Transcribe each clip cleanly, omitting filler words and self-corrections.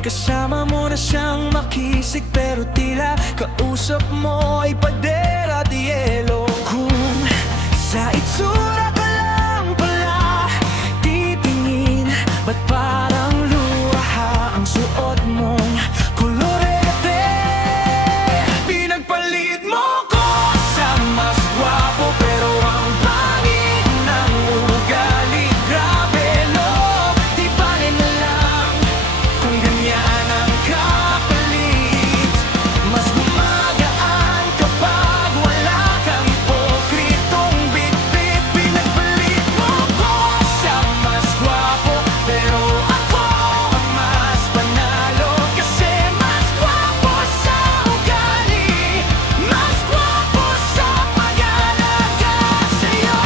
Kasama mo na siyang makisig, pero tila kausap mo ay padera at yelo. Kung sa itsura ka lang pala titingin, ba't parang luha ang suot mong kolorete? Pinagpalit mo ko sa mas gwapo, pero ang pangit ng ugali. Grabe no, di bale na lang kung ganyan ang kapalit. Mas gumagaan kapag wala kang hipokritong bitbit. Pinagpalit mo ko sa mas gwapo, pero ako ang mas panalo. Kasi mas gwapo sa ugali, mas gwapo sa pag-aalaga sa'yo.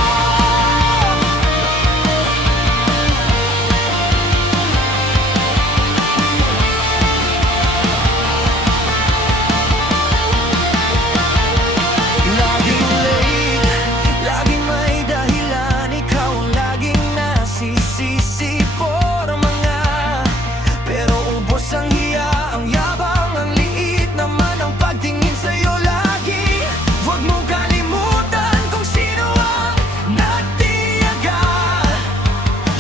Laging late, laging may dahilan, ikaw ang laging nasisisi por mga. Pero ubos ang hiya, ang yabang, ang liit naman ang pagtingin sa'yo lagi. Huwag mo kalimutan kung sino ang nagtiyaga.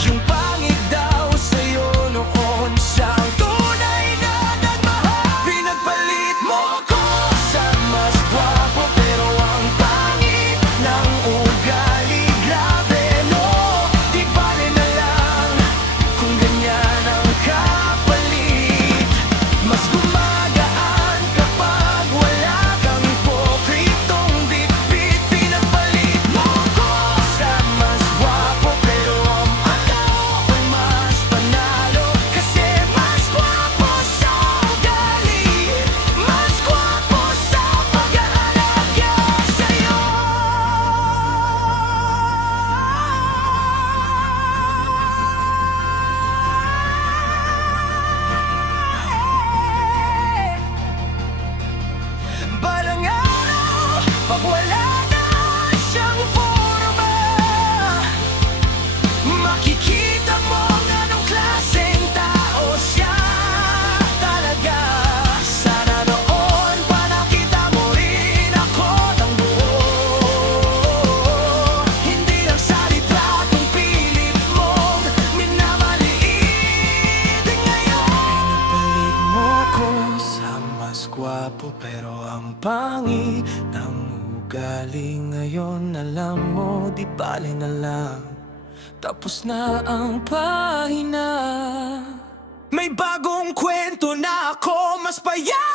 Yung pangit daw sa'yo noon, siyang tunay na nagmahal. Pinagpalit mo ko sa mas gwapo, pero ang pangit ng ugali. Grabe no, di bale na lang kung ganyan ang kapalit. Mas gumagaan kapag wala kang hipokritong bitbit. Pinagpalit mo ko sa mas gwapo, pero ang ako ay mas panalo. Kasi mas gwapo sa ugali, mas gwapo sa pag-aalaga sa'yo. Balang araw, pag wala na siyang forma, makikita mo anong klaseng tao siya talaga. Sana noon pa nakita mo rin ako ng buo, hindi lang sa litratong pilit mong minamaliit. Ngayon pinapalit mo ko sa mas gwapo, pero ang pangit ng ugali. Ngayon alam mo, di bale na lang, tapos na ang pahina. May bagong kwento na ako, mas payat